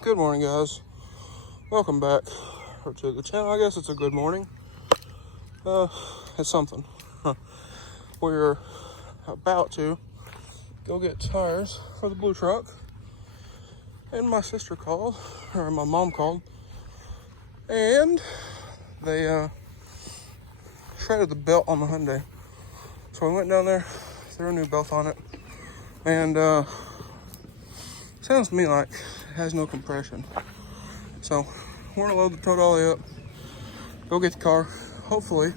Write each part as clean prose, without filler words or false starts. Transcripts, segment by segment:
Good morning, guys. Welcome back to the channel. I guess it's a good morning. It's something. We're about to go get tires for the blue truck, and my sister called, or my mom called, and they shredded the belt on the Hyundai. So we went down there, threw a new belt on it, and sounds to me like it has no compression. So we're gonna load the tow dolly up, go get the car. Hopefully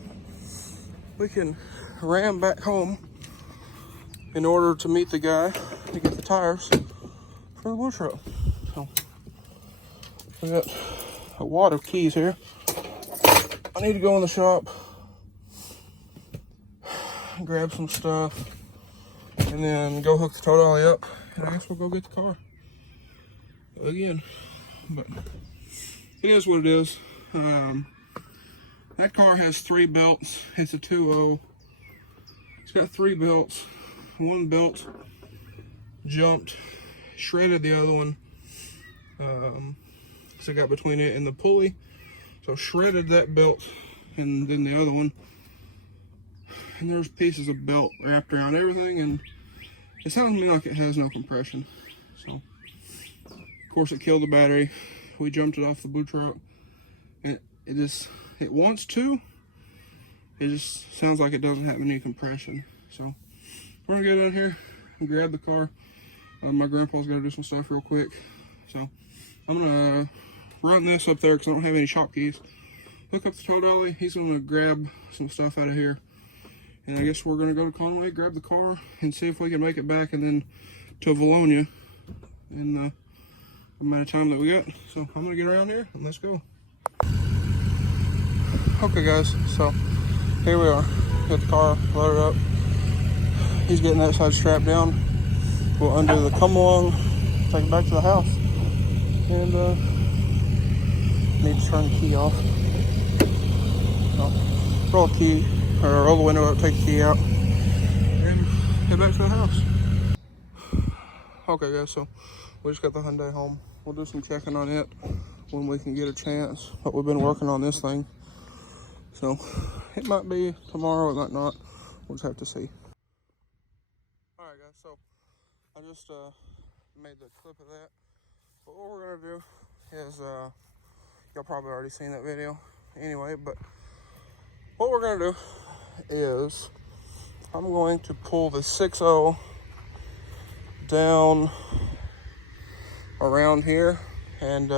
we can ram back home in order to meet the guy to get the tires for the blue truck. So we got a wad of keys here. I need to go in the shop, grab some stuff, and then go hook the tow dolly up, and I guess we'll go get the car again. But it is what it is. That car has 3 belts. It's a 2.0. It's got 3 belts. One belt jumped, shredded the other one. So it got between it and the pulley. So shredded that belt and then the other one. And there's pieces of belt wrapped around everything, and it sounds to me like it has no compression. So of course it killed the battery. We jumped it off the blue truck, and it wants to. It just sounds like it doesn't have any compression. So we're gonna get down here and grab the car. My grandpa's got to do some stuff real quick, so I'm gonna run this up there because I don't have any shop keys. Hook up the tow dolly. He's gonna grab some stuff out of here, and I guess we're gonna go to Conway, grab the car, and see if we can make it back, and then to Valonia in the amount of time that we got. So I'm gonna get around here and let's go. Okay, guys, so here we are. Got the car loaded up. He's getting that side strapped down. We'll undo the come along, take it back to the house, and need to turn the key off. So roll the key, or roll the window up, take the key out, and head back to the house. Okay, guys, so we just got the Hyundai home. We'll do some checking on it when we can get a chance, but we've been working on this thing. So it might be tomorrow, it might not. We'll just have to see. Alright, guys, so I just made the clip of that. But what we're gonna do is, y'all probably already seen that video anyway, but what we're gonna do is I'm going to pull the 6.0 down around here, and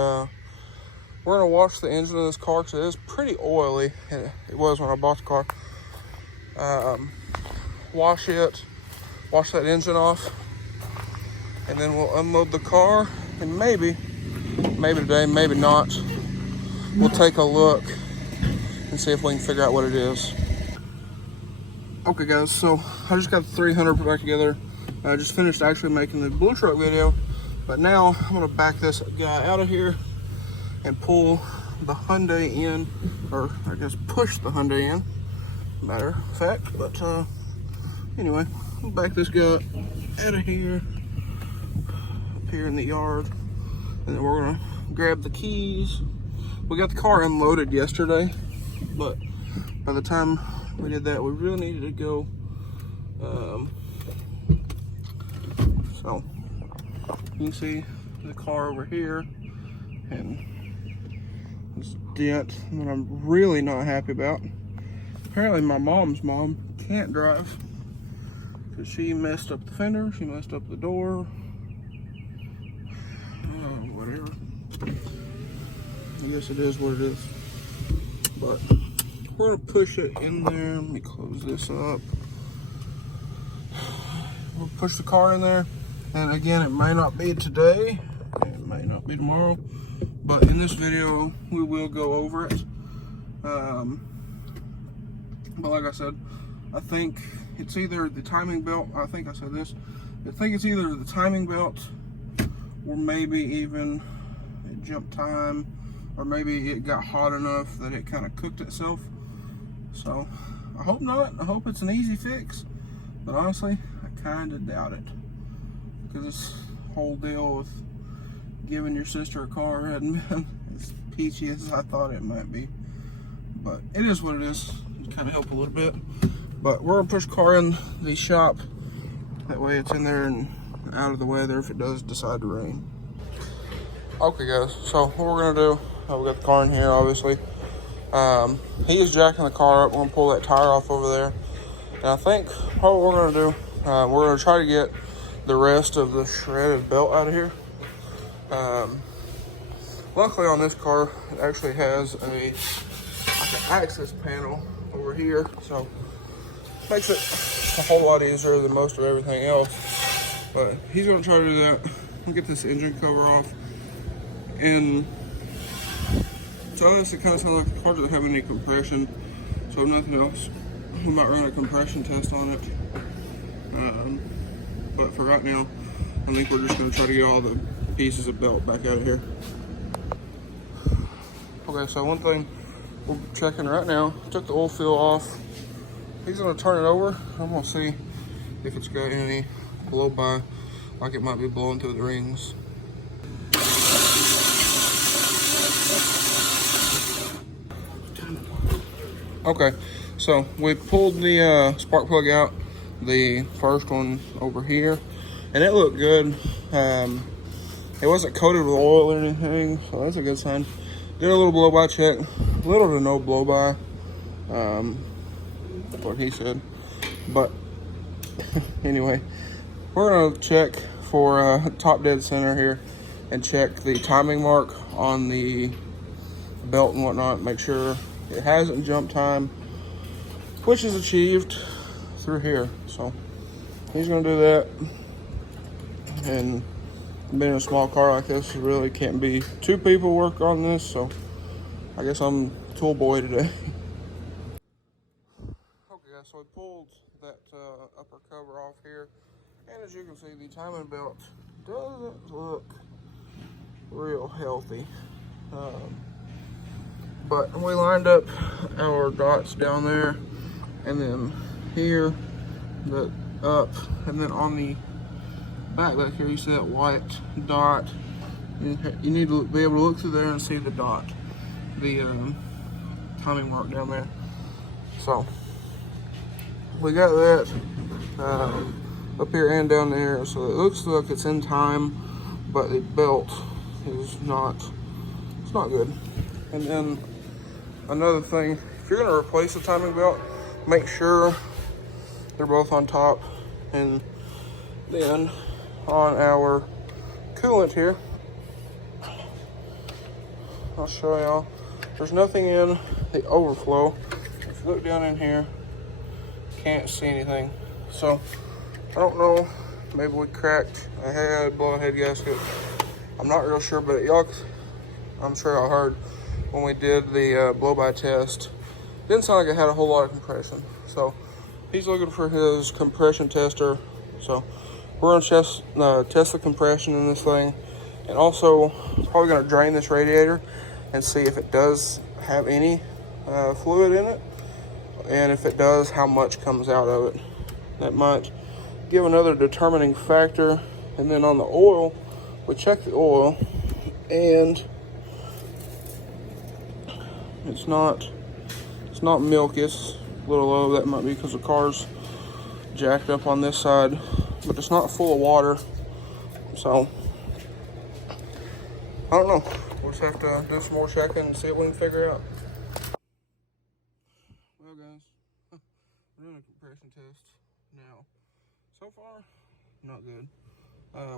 we're gonna wash the engine of this car because it is pretty oily. It was when I bought the car. Wash that engine off, and then we'll unload the car, and maybe today, maybe not, we'll take a look and see if we can figure out what it is. Okay, guys, so I just got the 300 put back together. I just finished actually making the blue truck video, but now I'm gonna back this guy out of here and pull the Hyundai in, or I guess push the Hyundai in, matter of fact. But anyway, I'll back this guy out of here, up here in the yard, and then we're gonna grab the keys. We got the car unloaded yesterday, but by the time we did that, we really needed to go. So you can see the car over here, and this dent that I'm really not happy about. Apparently my mom's mom can't drive because she messed up the fender, she messed up the door, whatever. I guess it is what it is. But we're gonna push it in there. Let me close this up. We'll push the car in there, and again, it may not be today, it may not be tomorrow, but in this video we will go over it. But like I said, I think it's either the timing belt. I think I said this. I think it's either the timing belt, or maybe even it jumped time, or maybe it got hot enough that it kind of cooked itself. So I hope not. I hope it's an easy fix, but honestly I kind of doubt it, because this whole deal with giving your sister a car hadn't been as peachy as I thought it might be. But it is what it is. It kind of help a little bit. But we're gonna push the car in the shop. That way it's in there and out of the weather if it does decide to rain. Okay guys, so what we're gonna do, we got the car in here obviously. He is jacking the car up. We're gonna pull that tire off over there. And I think what we're gonna do, we're gonna try to get the rest of the shredded belt out of here. Luckily on this car, it actually has like an access panel over here, so makes it a whole lot easier than most of everything else. But he's gonna try to do that. We'll get this engine cover off. And to us, it kind of sounds like the car doesn't have any compression, so nothing else. We might run a compression test on it. But for right now, I think we're just gonna try to get all the pieces of belt back out of here. Okay, so one thing we're checking right now, took the oil fill off. He's gonna turn it over. I'm gonna see if it's got any blow by, like it might be blowing through the rings. Okay, so we pulled the spark plug out, the first one over here, and it looked good. It wasn't coated with oil or anything, so that's a good sign. Did a little blow by check, little to no blow by, that's what he said. But anyway, we're gonna check for top dead center here and check the timing mark on the belt and whatnot, make sure it hasn't jumped time, which is achieved through here. So he's gonna do that. And being a small car like this, really can't be two people work on this, so I guess I'm tool boy today. Okay guys, so we pulled that upper cover off here, and as you can see, the timing belt doesn't look real healthy. But we lined up our dots down there, and then here, the up, and then on the back here, you see that white dot. You need to be able to look through there and see the dot, the timing mark down there. So we got that up here and down there, so it looks like it's in time, but the belt is not. It's not good. And then another thing, if you're gonna replace the timing belt, make sure they're both on top. And then on our coolant here, I'll show y'all, there's nothing in the overflow. If you look down in here, can't see anything. So I don't know, maybe we cracked a head, blow a head gasket. I'm not real sure, but y'all, I'm sure y'all heard when we did the blow-by test, didn't sound like it had a whole lot of compression. So he's looking for his compression tester. So we're gonna test the compression in this thing, and also probably gonna drain this radiator and see if it does have any fluid in it, and if it does, how much comes out of it. That might give another determining factor. And then on the oil, we check the oil, and it's not milky, it's a little low. That might be because the car's jacked up on this side, but it's not full of water. So I don't know, we'll just have to do some more checking and see what we can figure out. Well guys, we're doing a compression test now. So far, not good.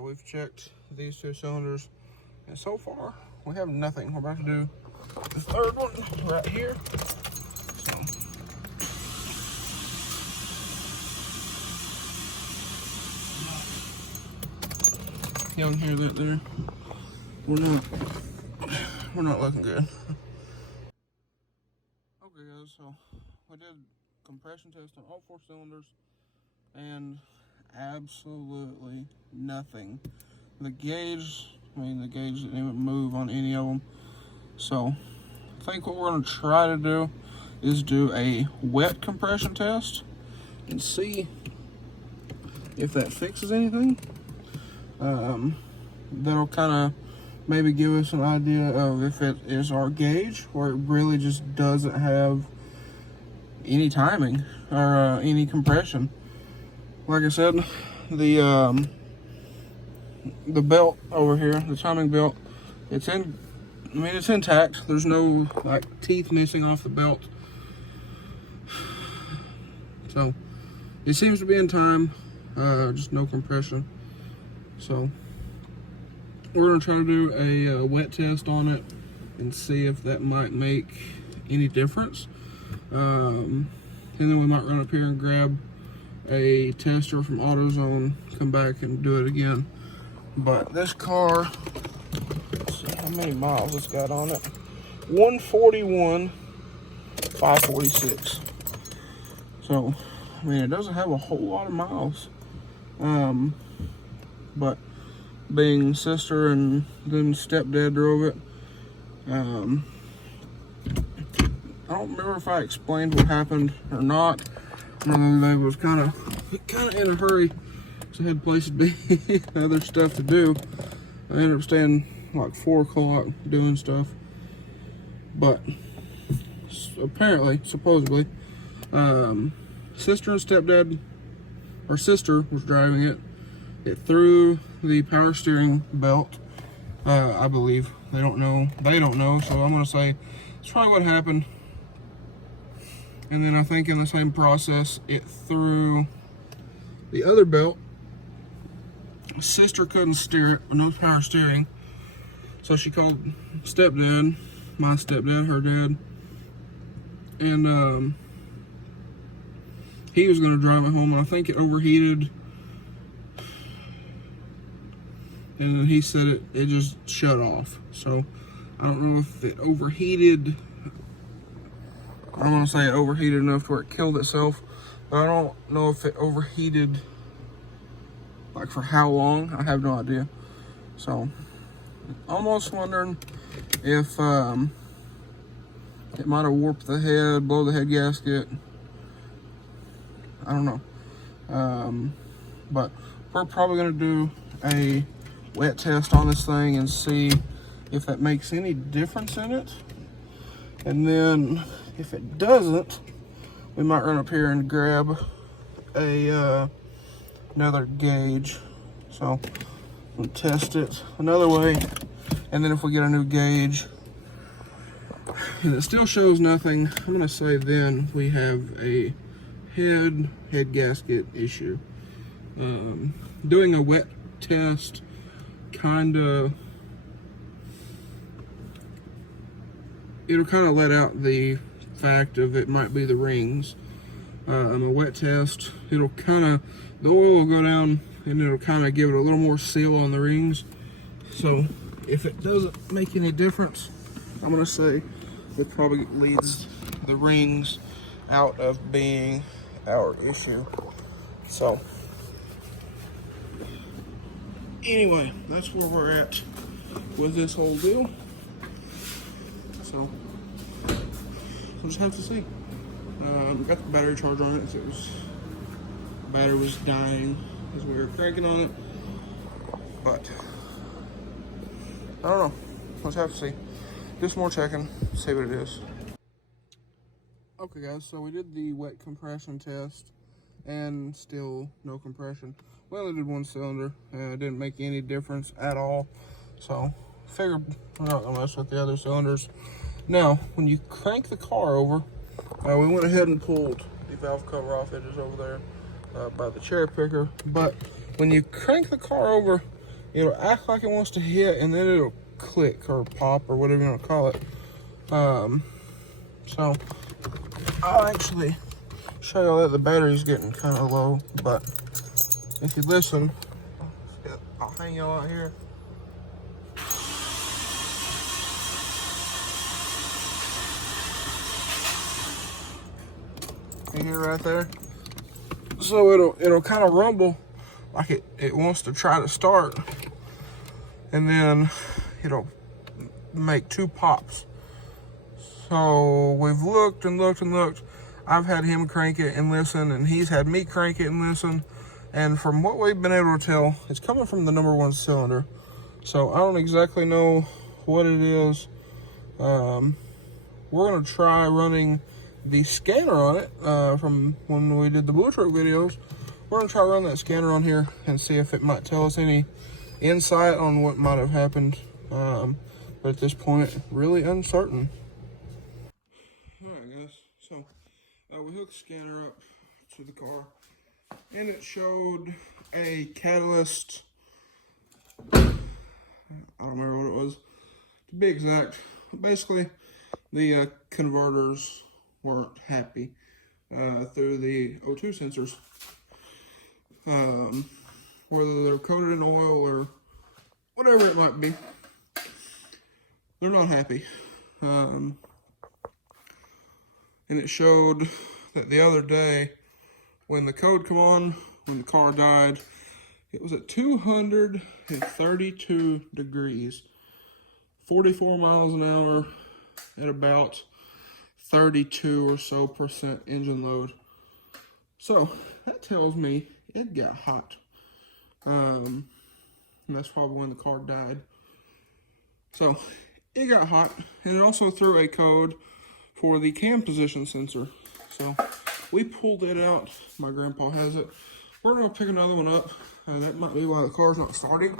We've checked these two cylinders, and so far we have nothing. We're about to do the third one right here. So y'all can hear that there. We're not looking good. Okay guys, so we did compression test on all 4 cylinders, and absolutely nothing. The gauge didn't even move on any of them. So I think what we're going to try to do is do a wet compression test and see if that fixes anything. That'll kind of maybe give us an idea of if it is our gauge or it really just doesn't have any timing or any compression. Like I said, the belt over here, the timing belt, it's intact. There's no like teeth missing off the belt. So it seems to be in time, just no compression. So we're gonna try to do a wet test on it and see if that might make any difference. And then we might run up here and grab a tester from AutoZone, come back and do it again. But this car, let's see how many miles it's got on it. 141,546. So, I mean, it doesn't have a whole lot of miles. But being sister and then stepdad drove it, I don't remember if I explained what happened or not. They was kind of in a hurry, so I had places to be, other stuff to do. I ended up staying like 4 o'clock doing stuff. But apparently, supposedly, sister and stepdad, or sister was driving it. It threw the power steering belt, I believe. They don't know, so I'm gonna say it's probably what happened. And then I think in the same process, it threw the other belt. Sister couldn't steer it with no power steering. So she called stepdad, my stepdad, her dad. And he was gonna drive it home, and I think it overheated. And then he said it just shut off. So I don't know if it overheated. I don't want to say it overheated enough to where it killed itself, but I don't know if it overheated, like for how long. I have no idea. So, almost wondering if it might have warped the head, blow the head gasket. I don't know. But we're probably going to do a wet test on this thing and see if that makes any difference in it. And then if it doesn't, we might run up here and grab a another gauge. So we'll test it another way, and then if we get a new gauge and it still shows nothing, I'm gonna say then we have a head gasket issue. Doing a wet test it'll kind of let out the fact of it might be the rings. A wet test, the oil will go down and it'll kind of give it a little more seal on the rings. So if it doesn't make any difference, I'm gonna say it probably leads the rings out of being our issue. So anyway, that's where we're at with this whole deal. So we'll just have to see. Got the battery charge on it, so the battery was dying as we were cranking on it. But I don't know. Let's have to see. Do some more checking, see what it is. Okay guys, so we did the wet compression test and still no compression. We only did one cylinder and it didn't make any difference at all. So figured we're not gonna mess with the other cylinders. Now, when you crank the car over, we went ahead and pulled the valve cover off. It is over there by the cherry picker. But when you crank the car over, it'll act like it wants to hit, and then it'll click or pop or whatever you want to call it. So I'll actually show you that the battery's getting kind of low. But if you listen, I'll hang y'all out here. You hear right there? So it'll kind of rumble like it wants to try to start, and then it'll make 2 pops. So we've looked and looked and looked. I've had him crank it and listen, and he's had me crank it and listen. And from what we've been able to tell, it's coming from the #1 cylinder. So I don't exactly know what it is. We're gonna try running the scanner on it from when we did the Blue Truck videos. We're gonna try to run that scanner on here and see if it might tell us any insight on what might have happened. But at this point, really uncertain. Alright guys, so we hooked the scanner up to the car, and it showed a catalyst, I don't remember what it was to be exact. Basically, the converters weren't happy through the O2 sensors. Whether they're coated in oil or whatever it might be, they're not happy. And it showed that the other day, when the code come on, when the car died, it was at 232 degrees, 44 miles an hour at about 32 or so % engine load. So that tells me it got hot. And that's probably when the car died. So it got hot, and it also threw a code for the cam position sensor. So we pulled it out. My grandpa has it. We're gonna pick another one up. That might be why the car's not starting,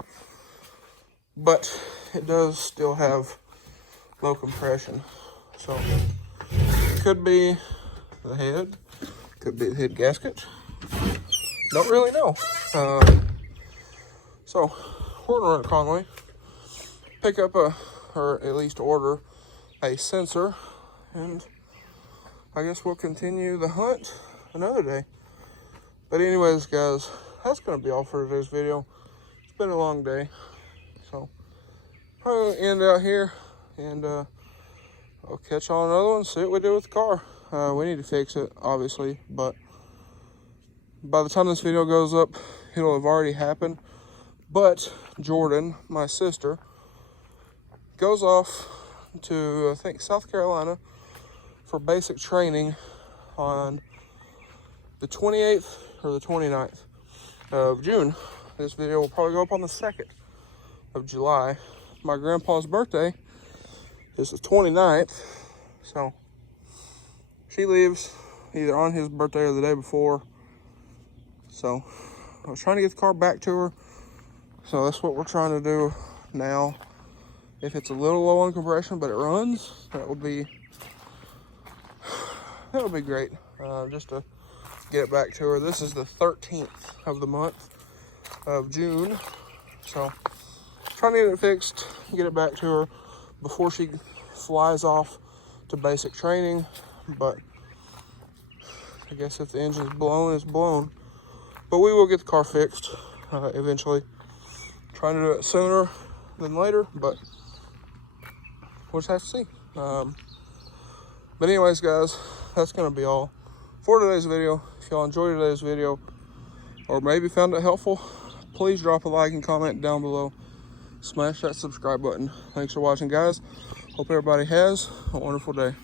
but it does still have low compression. So it could be the head, could be the head gasket. Don't really know. So we're gonna run to Conway, pick up or at least order a sensor, and I guess we'll continue the hunt another day. But anyways, guys, that's gonna be all for today's video. It's been a long day, so I'm gonna end out here, and I'll catch on another one, see what we do with the car. We need to fix it, obviously, but by the time this video goes up, it'll have already happened. But Jordan, my sister, goes off to, I think, South Carolina for basic training on the 28th or the 29th of June. This video will probably go up on the 2nd of July. My grandpa's birthday is the 29th, so she leaves either on his birthday or the day before. So I was trying to get the car back to her, so that's what we're trying to do now. If it's a little low on compression but it runs, that would be great, just to get it back to her. This is the 13th of the month of June, so trying to get it fixed, get it back to her before she flies off to basic training. But I guess if the engine's blown, it's blown. But we will get the car fixed eventually. Trying to do it sooner than later, but we'll just have to see. But anyways, guys, that's going to be all for today's video. If y'all enjoyed today's video or maybe found it helpful, please drop a like and comment down below. Smash that subscribe button. Thanks for watching, guys. Hope everybody has a wonderful day.